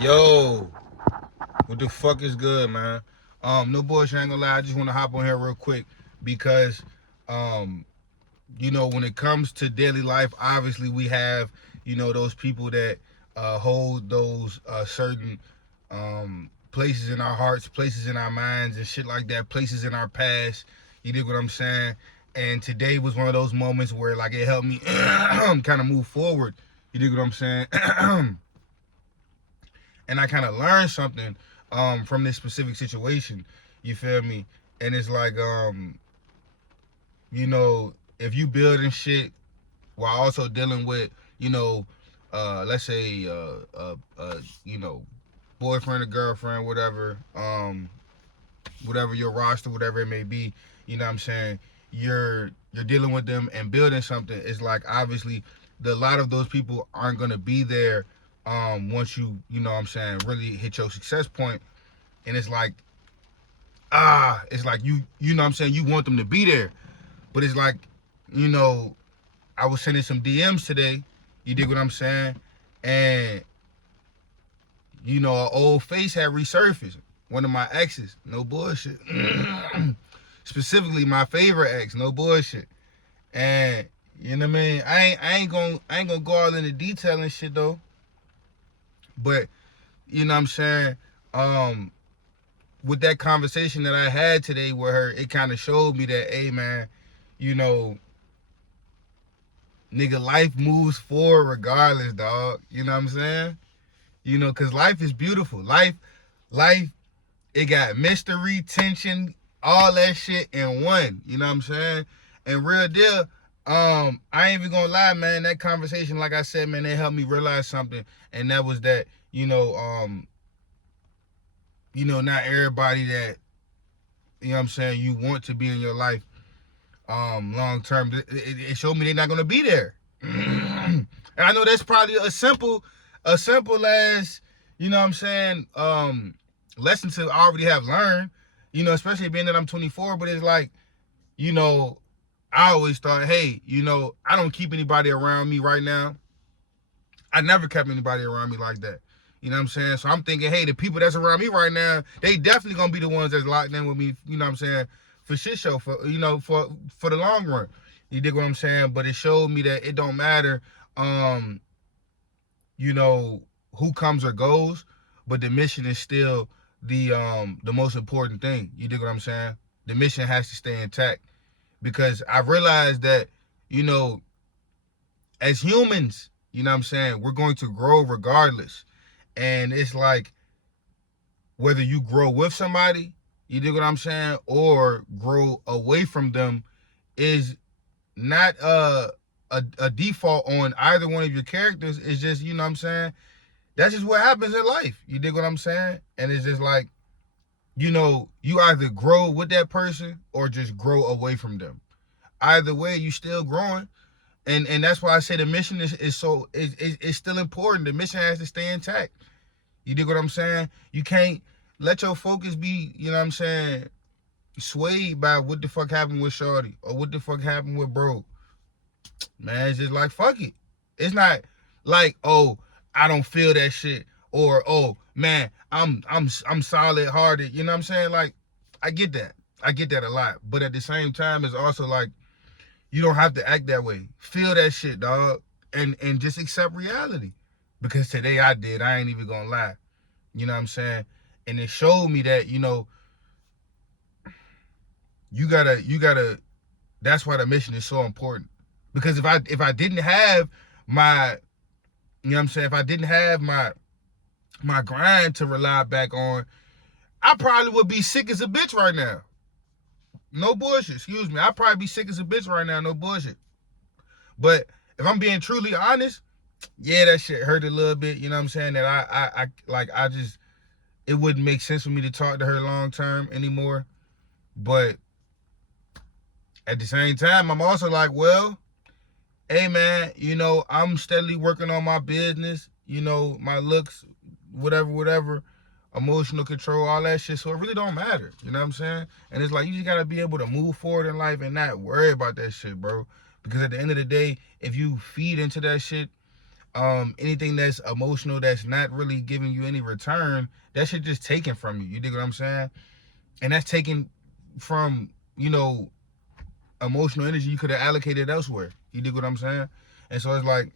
Yo, what the fuck is good, man? No bullshit, I ain't gonna lie. I just want to hop on here real quick because, um, when it comes to daily life, obviously we have, those people that hold those certain places in our hearts, places in our minds, and shit like that, places in our past. You dig what I'm saying? And today was one of those moments where, like, it helped me kind of move forward. You dig what I'm saying? And I kind of learned something from this specific situation. You feel me? And it's like, if you building shit while also dealing with, let's say, boyfriend or girlfriend, whatever your roster, whatever it may be, you know what I'm saying? You're dealing with them and building something. It's like obviously a lot of those people aren't gonna be there once you know what I'm saying, really hit your success point. And it's like, it's like you know what I'm saying, you want them to be there. But it's like, you know, I was sending some DMs today, you dig what I'm saying? And an old face had resurfaced. One of my exes, no bullshit. Specifically my favorite ex, no bullshit. And you know what I mean? I ain't gonna go all into detail and shit though. But you know what I'm saying? Um, with that conversation that I had today with her, it kind of showed me that, hey man, you know, nigga, life moves forward regardless, dog. You know what I'm saying? Cause life is beautiful. Life, it got mystery, tension, all that shit in one. You know what I'm saying? And real deal, I ain't even gonna lie, man. That conversation, like I said, man, it helped me realize something, and that was that, not everybody that what I'm saying, you want to be in your life, long term. It showed me they're not gonna be there. And I know that's probably a simple as, you know what I'm saying, lesson to already have learned, especially being that I'm 24, but it's like, you know, I always thought, hey, I don't keep anybody around me right now. I never kept anybody around me like that. You know what I'm saying? So I'm thinking, hey, the people that's around me right now, they definitely gonna be the ones that's locked in with me, you know what I'm saying, for shit show, for the long run. You dig what I'm saying? But it showed me that it don't matter, um, you know, who comes or goes, but the mission is still the most important thing. You dig what I'm saying? The mission has to stay intact. Because I realized that, you know, as humans, you know what I'm saying, we're going to grow regardless. And it's like, whether you grow with somebody, you dig what I'm saying, or grow away from them, is not a default on either one of your characters. It's just, you know what I'm saying, that's just what happens in life. You dig what I'm saying? And it's just like, you either grow with that person or just grow away from them. Either way, you still growing. And that's why I say the mission is still important. The mission has to stay intact. You dig what I'm saying? You can't let your focus be, you know what I'm saying, swayed by what the fuck happened with Shorty or what the fuck happened with bro. Man, it's just like, fuck it. It's not like, oh, I don't feel that shit, or oh man, I'm solid hearted. You know what I'm saying? Like, I get that. I get that a lot. But at the same time, it's also like, you don't have to act that way. Feel that shit, dog, and just accept reality. Because today I did. I ain't even gonna lie. You know what I'm saying? And it showed me that, you gotta. That's why the mission is so important. Because if I didn't have my, you know what I'm saying, if I didn't have my grind to rely back on, I probably would be sick as a bitch right now. No bullshit. Excuse me. I'd probably be sick as a bitch right now. No bullshit. But if I'm being truly honest, yeah, that shit hurt a little bit. You know what I'm saying? That I just, it wouldn't make sense for me to talk to her long term anymore. But at the same time, I'm also like, well, hey man, I'm steadily working on my business, my looks, whatever, emotional control, all that shit. So it really don't matter. You know what I'm saying? And it's like, you just gotta be able to move forward in life and not worry about that shit, bro. Because at the end of the day, if you feed into that shit, anything that's emotional that's not really giving you any return, that shit just taken from you. You dig what I'm saying? And that's taken from, emotional energy you could have allocated elsewhere. You dig what I'm saying? And so it's like,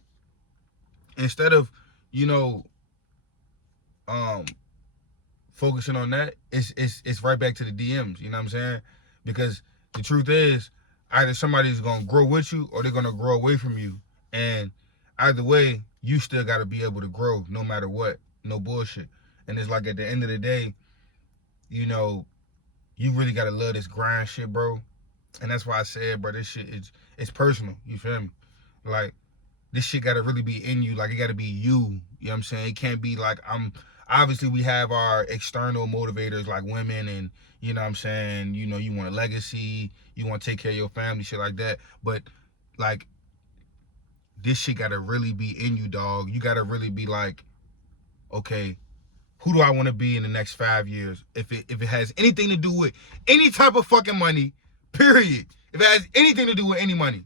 instead of, you know, um, focusing on that, it's right back to the DMs. You know what I'm saying? Because the truth is, either somebody's gonna grow with you or they're gonna grow away from you. And either way, you still gotta be able to grow no matter what. No bullshit. And it's like, at the end of the day, you really gotta love this grind shit, bro. And that's why I said, bro, this shit it's personal. You feel me? Like, this shit gotta really be in you. Like, it gotta be you. You know what I'm saying? It can't be like, obviously we have our external motivators like women, and you know what I'm saying, you want a legacy, you want to take care of your family, shit like that. But like, this shit gotta really be in you, dog. You gotta really be like, okay, who do I want to be in the next 5 years? If it has anything to do with any type of fucking money, period. If it has anything to do with any money.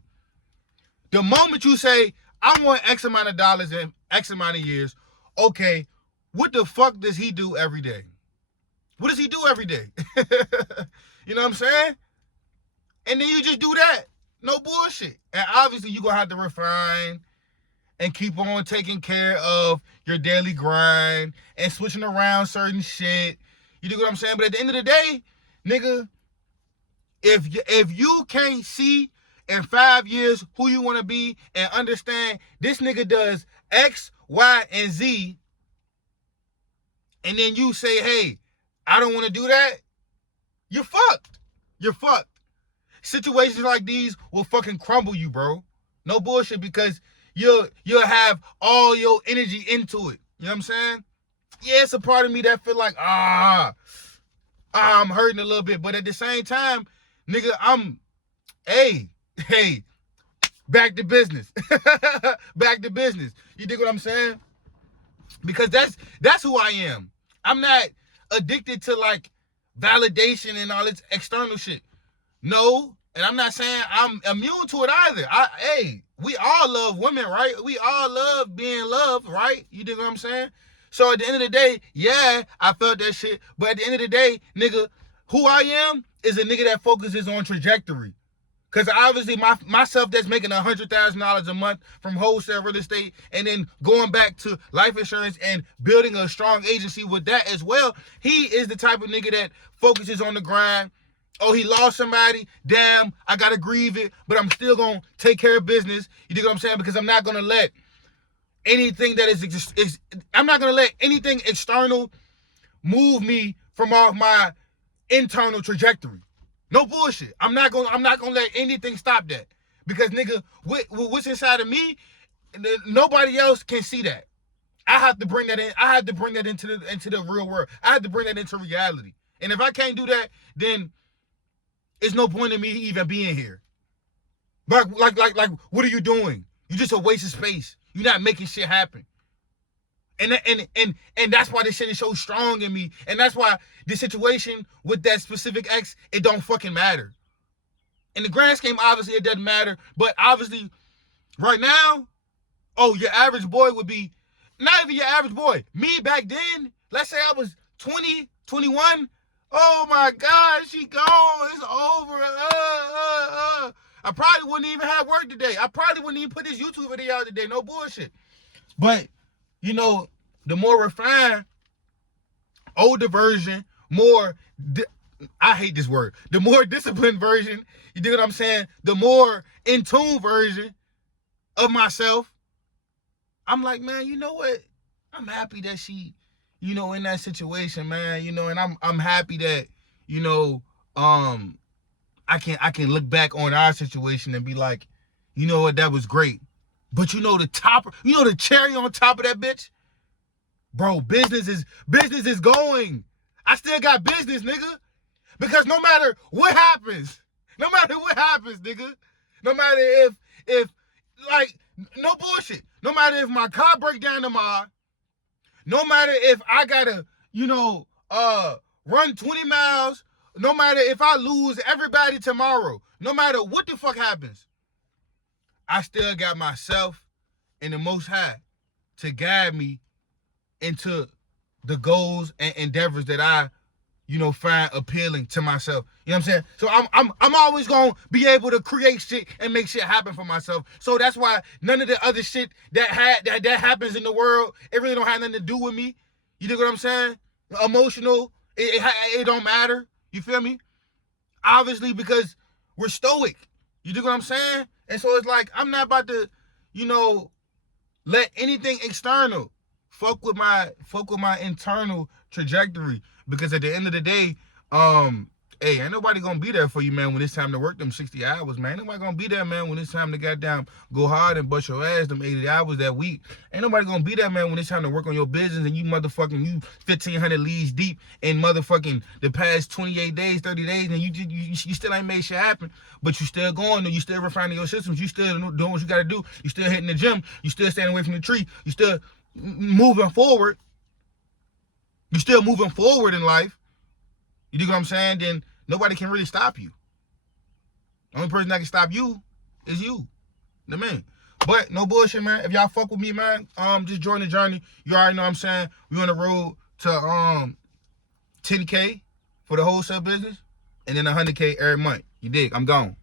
The moment you say, I want X amount of dollars in X amount of years, okay, what the fuck does he do every day? What does he do every day? You know what I'm saying? And then you just do that. No bullshit. And obviously you're going to have to refine and keep on taking care of your daily grind and switching around certain shit. You do what I'm saying? But at the end of the day, nigga, if you can't see in 5 years who you want to be and understand this nigga does X, Y, and Z, and then you say, hey, I don't want to do that, you're fucked. You're fucked. Situations like these will fucking crumble you, bro. No bullshit, because you'll have all your energy into it. You know what I'm saying? Yeah, it's a part of me that feel like, I'm hurting a little bit. But at the same time, nigga, hey, back to business. Back to business. You dig what I'm saying? Because that's who I am. I'm not addicted to like validation and all this external shit. No, and I'm not saying I'm immune to it either. We all love women, right? We all love being loved, right? You dig what I'm saying? So at the end of the day, yeah, I felt that shit. But at the end of the day, nigga, who I am is a nigga that focuses on trajectory. Because obviously myself that's making $100,000 a month from wholesale real estate and then going back to life insurance and building a strong agency with that as well, he is the type of nigga that focuses on the grind. Oh, he lost somebody. Damn, I got to grieve it, but I'm still going to take care of business. You dig what I'm saying? Because I'm not going to let anything that I'm not going to let anything external move me from off my internal trajectory. No bullshit. I'm not gonna let anything stop that. Because nigga, what's inside of me, nobody else can see that. I have to bring that in. I have to bring that into the real world. I have to bring that into reality. And if I can't do that, then it's no point in me even being here. Like, what are you doing? You're just a waste of space. You're not making shit happen. And that's why this shit is so strong in me. And that's why the situation with that specific ex, it don't fucking matter. In the grand scheme, obviously, it doesn't matter. But obviously, right now, your average boy would be, not even your average boy. Me back then, let's say I was 20, 21. Oh my God, she gone. It's over. I probably wouldn't even have work today. I probably wouldn't even put this YouTube video out today. No bullshit. But the more refined, older version, I hate this word, the more disciplined version, you dig what I'm saying? The more in tune version of myself, I'm like, man, you know what? I'm happy that she, in that situation, man, and I'm happy that, I can look back on our situation and be like, you know what, that was great. But the cherry on top of that bitch? Bro, business is going. I still got business, nigga. Because no matter what happens, nigga, no matter if like, no bullshit, no matter if my car break down tomorrow, no matter if I gotta, run 20 miles, no matter if I lose everybody tomorrow, no matter what the fuck happens, I still got myself and the Most High. to guide me into the goals and endeavors that I, find appealing to myself. You know what I'm saying? So I'm always gonna be able to create shit and make shit happen for myself. So that's why none of the other shit that happens in the world, it really don't have nothing to do with me. You dig what I'm saying? Emotional, it don't matter. You feel me? Obviously, because we're stoic. You dig what I'm saying? And so it's like I'm not about to, let anything external fuck with my internal trajectory. Because at the end of the day, hey, ain't nobody gonna be there for you, man, when it's time to work them 60 hours, man. Ain't nobody gonna be there, man, when it's time to goddamn go hard and bust your ass them 80 hours that week. Ain't nobody gonna be there, man, when it's time to work on your business and you 1,500 leads deep in motherfucking the past 28 days, 30 days, and you still ain't made shit happen. But you still going, you still refining your systems, you still doing what you gotta do, you still hitting the gym, you still standing away from the tree, you still moving forward. You still moving forward in life. You dig what I'm saying? Then nobody can really stop you. The only person that can stop you is you, the man. But no bullshit, man. If y'all fuck with me, man, just join the journey. You already know what I'm saying. We on the road to 10K for the wholesale business, and then 100K every month. You dig? I'm gone.